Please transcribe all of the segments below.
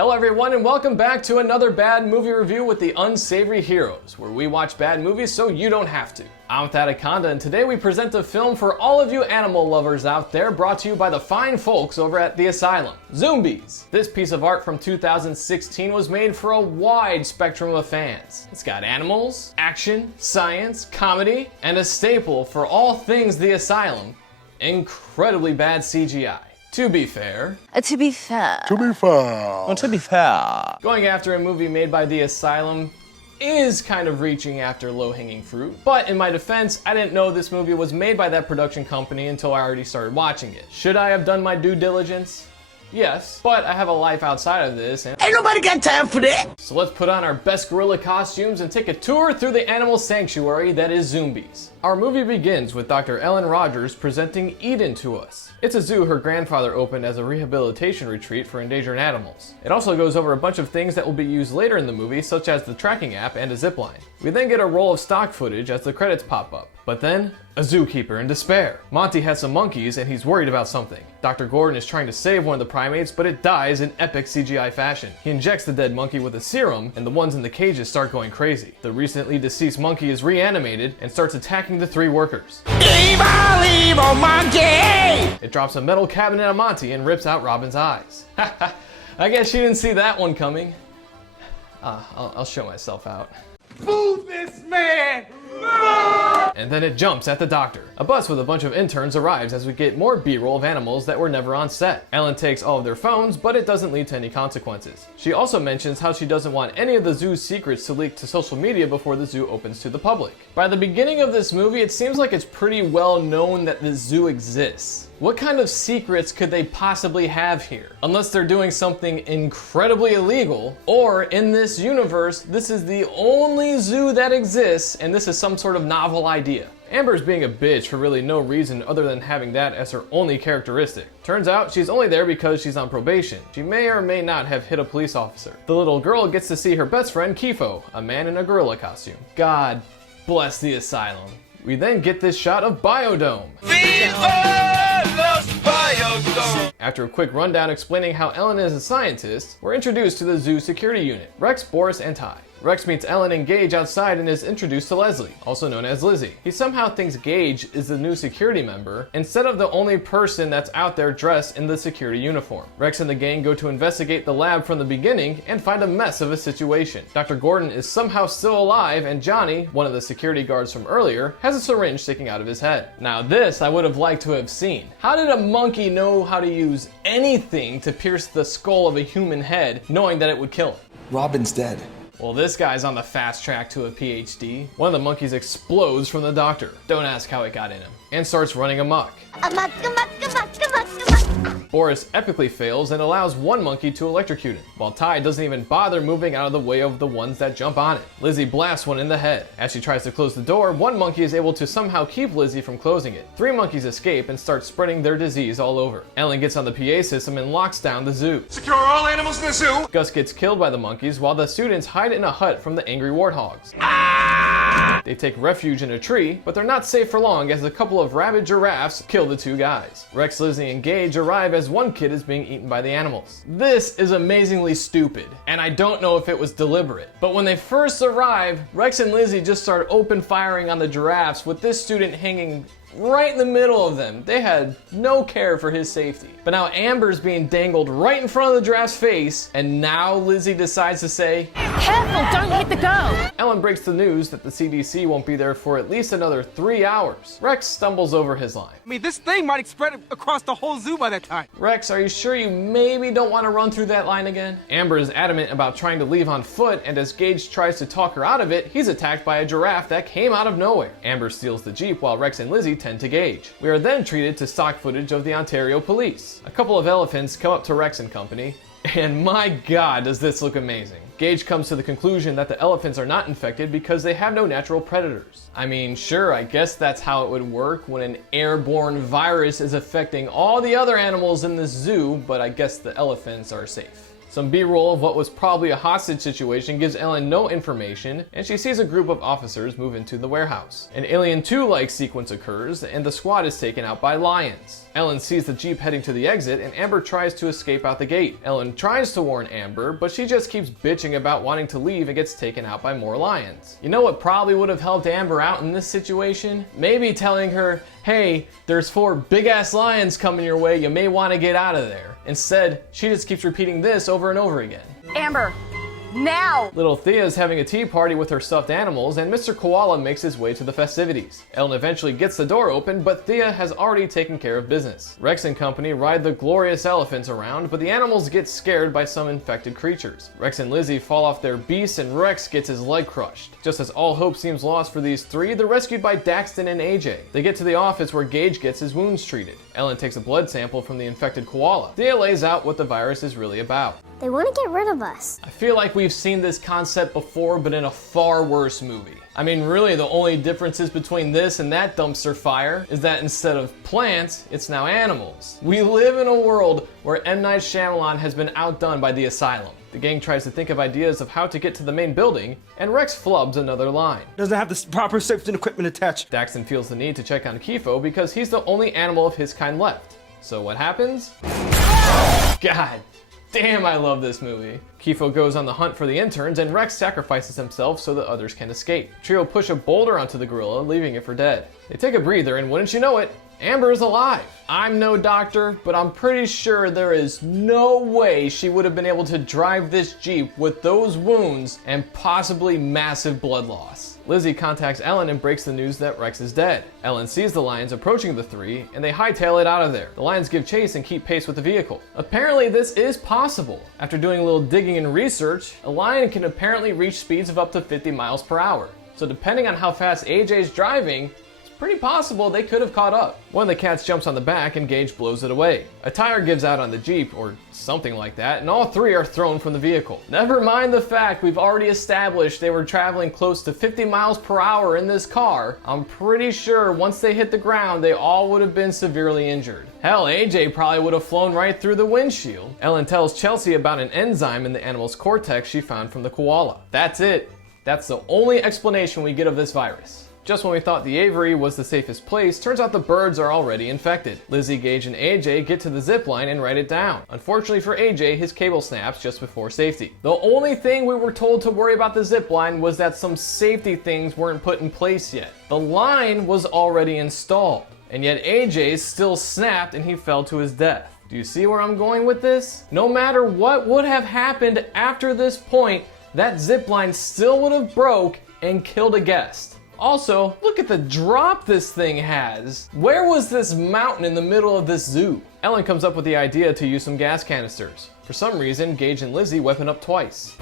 Hello everyone and welcome back to another bad movie review with the Unsavory Heroes, where we watch bad movies so you don't have to. I'm Thadakonda and today we present a film for all of you animal lovers out there, brought to you by the fine folks over at the Asylum, Zoombies. This piece of art from 2016 was made for a wide spectrum of fans. It's got animals, action, science, comedy, and a staple for all things the Asylum, incredibly bad CGI. To be fair. To be fair. Going after a movie made by the Asylum is kind of reaching after low-hanging fruit. But in my defense, I didn't know this movie was made by that production company until I already started watching it. Should I have done my due diligence? Yes, but I have a life outside of this and ain't nobody got time for that! So let's put on our best gorilla costumes and take a tour through the animal sanctuary that is Zoombies. Our movie begins with Dr. Ellen Rogers presenting Eden to us. It's a zoo her grandfather opened as a rehabilitation retreat for endangered animals. It also goes over a bunch of things that will be used later in the movie, such as the tracking app and a zipline. We then get a roll of stock footage as the credits pop up. But then, a zookeeper in despair. Monty has some monkeys and he's worried about something. Dr. Gordon is trying to save one of the primates, but it dies in epic CGI fashion. He injects the dead monkey with a serum, and the ones in the cages start going crazy. The recently deceased monkey is reanimated and starts attacking the three workers. Evil, evil monkey! It drops a metal cabinet at Monty and rips out Robin's eyes. I guess she didn't see that one coming. I'll show myself out. Boo this man! And then it jumps at the doctor. A bus with a bunch of interns arrives as we get more B-roll of animals that were never on set. Ellen takes all of their phones, but it doesn't lead to any consequences. She also mentions how she doesn't want any of the zoo's secrets to leak to social media before the zoo opens to the public. By the beginning of this movie, it seems like it's pretty well known that the zoo exists. What kind of secrets could they possibly have here? Unless they're doing something incredibly illegal, or in this universe, this is the only zoo that exists and this is some sort of novel idea. Amber's being a bitch for really no reason other than having that as her only characteristic. Turns out she's only there because she's on probation. She may or may not have hit a police officer. The little girl gets to see her best friend Kifo, a man in a gorilla costume. God bless the Asylum. We then get this shot of Biodome. After a quick rundown explaining how Ellen is a scientist, we're introduced to the zoo security unit, Rex, Boris, and Ty. Rex meets Ellen and Gage outside and is introduced to Leslie, also known as Lizzie. He somehow thinks Gage is the new security member, instead of the only person that's out there dressed in the security uniform. Rex and the gang go to investigate the lab from the beginning and find a mess of a situation. Dr. Gordon is somehow still alive and Johnny, one of the security guards from earlier, has a syringe sticking out of his head. Now this I would have liked to have seen. How did a monkey know how to use anything to pierce the skull of a human head, knowing that it would kill him? Robin's dead. Well, this guy's on the fast track to a PhD. One of the monkeys explodes from the doctor. Don't ask how it got in him. And starts running amok. Boris epically fails and allows one monkey to electrocute him, while Ty doesn't even bother moving out of the way of the ones that jump on it. Lizzie blasts one in the head. As she tries to close the door, one monkey is able to somehow keep Lizzie from closing it. Three monkeys escape and start spreading their disease all over. Ellen gets on the PA system and locks down the zoo. Secure all animals in the zoo! Gus gets killed by the monkeys while the students hide in a hut from the angry warthogs. They take refuge in a tree, but they're not safe for long as a couple of rabid giraffes kill the two guys. Rex, Lizzie, and Gage arrive as one kid is being eaten by the animals. This is amazingly stupid, and I don't know if it was deliberate. But when they first arrive, Rex and Lizzie just start open firing on the giraffes with this student hanging right in the middle of them. They had no care for his safety. But now Amber's being dangled right in front of the giraffe's face, and now Lizzie decides to say, Careful, don't hit the girl! Ellen breaks the news that the CDC won't be there for at least another 3 hours. Rex stumbles over his line. I mean, this thing might have spread across the whole zoo by that time. Rex, are you sure you maybe don't want to run through that line again? Amber is adamant about trying to leave on foot, and as Gage tries to talk her out of it, he's attacked by a giraffe that came out of nowhere. Amber steals the Jeep while Rex and Lizzie tend to Gage. We are then treated to stock footage of the Ontario police. A couple of elephants come up to Rex and company, and my god does this look amazing. Gage comes to the conclusion that the elephants are not infected because they have no natural predators. I mean, sure, I guess that's how it would work when an airborne virus is affecting all the other animals in the zoo, but I guess the elephants are safe. Some B-roll of what was probably a hostage situation gives Ellen no information, and she sees a group of officers move into the warehouse. An Alien 2-like sequence occurs, and the squad is taken out by lions. Ellen sees the Jeep heading to the exit, and Amber tries to escape out the gate. Ellen tries to warn Amber, but she just keeps bitching about wanting to leave and gets taken out by more lions. You know what probably would have helped Amber out in this situation? Maybe telling her, hey, there's 4 big-ass lions coming your way, you may want to get out of there. Instead, she just keeps repeating this over and over again. Amber, now! Little Thea is having a tea party with her stuffed animals, and Mr. Koala makes his way to the festivities. Ellen eventually gets the door open, but Thea has already taken care of business. Rex and company ride the glorious elephants around, but the animals get scared by some infected creatures. Rex and Lizzie fall off their beasts, and Rex gets his leg crushed. Just as all hope seems lost for these 3, they're rescued by Daxton and AJ. They get to the office where Gage gets his wounds treated. Ellen takes a blood sample from the infected koala. Thea lays out what the virus is really about. They want to get rid of us. I feel like we've seen this concept before, but in a far worse movie. I mean, really, the only differences between this and that dumpster fire is that instead of plants, it's now animals. We live in a world where M. Night Shyamalan has been outdone by the Asylum. The gang tries to think of ideas of how to get to the main building, and Rex flubs another line. Doesn't have the proper safety and equipment attached. Daxton feels the need to check on Kifo because he's the only animal of his kind left. So what happens? God damn, I love this movie. Kifo goes on the hunt for the interns, and Rex sacrifices himself so the others can escape. Trio push a boulder onto the gorilla, leaving it for dead. They take a breather, and wouldn't you know it, Amber is alive. I'm no doctor, but I'm pretty sure there is no way she would have been able to drive this Jeep with those wounds and possibly massive blood loss. Lizzie contacts Ellen and breaks the news that Rex is dead. Ellen sees the lions approaching the 3, and they hightail it out of there. The lions give chase and keep pace with the vehicle. Apparently this is possible. After doing a little digging and research, a lion can apparently reach speeds of up to 50 miles per hour. So depending on how fast AJ's driving, pretty possible they could have caught up. One of the cats jumps on the back and Gage blows it away. A tire gives out on the Jeep, or something like that, and all 3 are thrown from the vehicle. Never mind the fact we've already established they were traveling close to 50 miles per hour in this car. I'm pretty sure once they hit the ground, they all would have been severely injured. Hell, AJ probably would have flown right through the windshield. Ellen tells Chelsea about an enzyme in the animal's cortex she found from the koala. That's it. That's the only explanation we get of this virus. Just when we thought the aviary was the safest place, turns out the birds are already infected. Lizzie, Gage, and AJ get to the zip line and write it down. Unfortunately for AJ, his cable snaps just before safety. The only thing we were told to worry about the zip line was that some safety things weren't put in place yet. The line was already installed, and yet AJ's still snapped and he fell to his death. Do you see where I'm going with this? No matter what would have happened after this point, that zip line still would have broke and killed a guest. Also, look at the drop this thing has. Where was this mountain in the middle of this zoo? Ellen comes up with the idea to use some gas canisters. For some reason, Gage and Lizzie weapon up twice.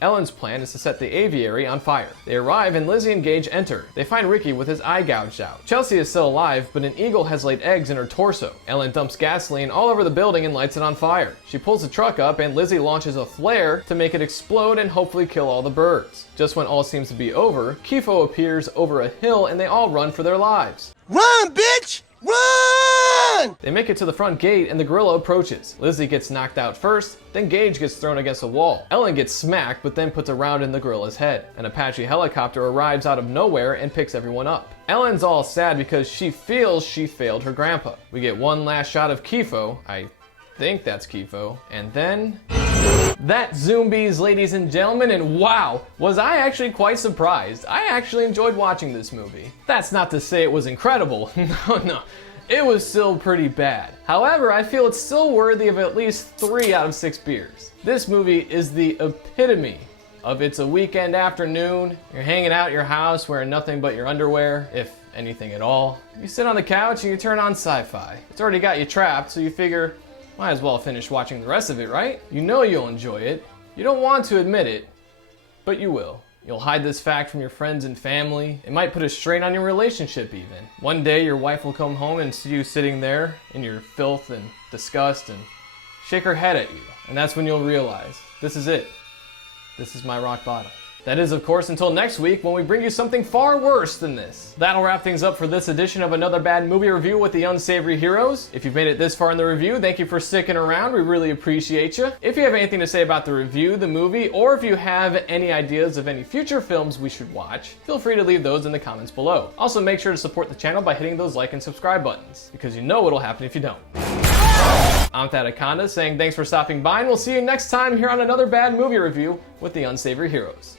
Ellen's plan is to set the aviary on fire. They arrive and Lizzie and Gage enter. They find Ricky with his eye gouged out. Chelsea is still alive, but an eagle has laid eggs in her torso. Ellen dumps gasoline all over the building and lights it on fire. She pulls the truck up and Lizzie launches a flare to make it explode and hopefully kill all the birds. Just when all seems to be over, Kifo appears over a hill and they all run for their lives. Run, bitch! Run! They make it to the front gate and the gorilla approaches. Lizzie gets knocked out first, then Gage gets thrown against a wall. Ellen gets smacked but then puts a round in the gorilla's head. An Apache helicopter arrives out of nowhere and picks everyone up. Ellen's all sad because she feels she failed her grandpa. We get one last shot of Kifo, I think that's Kifo, and then that Zoombies, ladies and gentlemen, and wow, was I actually quite surprised. I actually enjoyed watching this movie. That's not to say it was incredible, no, it was still pretty bad. However, I feel it's still worthy of at least 3 out of 6 beers. This movie is the epitome of it's a weekend afternoon, you're hanging out at your house wearing nothing but your underwear, if anything at all. You sit on the couch and you turn on sci-fi. It's already got you trapped, so you figure, might as well finish watching the rest of it, right? You know you'll enjoy it. You don't want to admit it, but you will. You'll hide this fact from your friends and family. It might put a strain on your relationship even. One day your wife will come home and see you sitting there in your filth and disgust and shake her head at you. And that's when you'll realize, this is it. This is my rock bottom. That is, of course, until next week when we bring you something far worse than this. That'll wrap things up for this edition of Another Bad Movie Review with the Unsavory Heroes. If you've made it this far in the review, thank you for sticking around. We really appreciate you. If you have anything to say about the review, the movie, or if you have any ideas of any future films we should watch, feel free to leave those in the comments below. Also, make sure to support the channel by hitting those like and subscribe buttons, because you know what'll happen if you don't. I'm Thadakonda saying thanks for stopping by, and we'll see you next time here on Another Bad Movie Review with the Unsavory Heroes.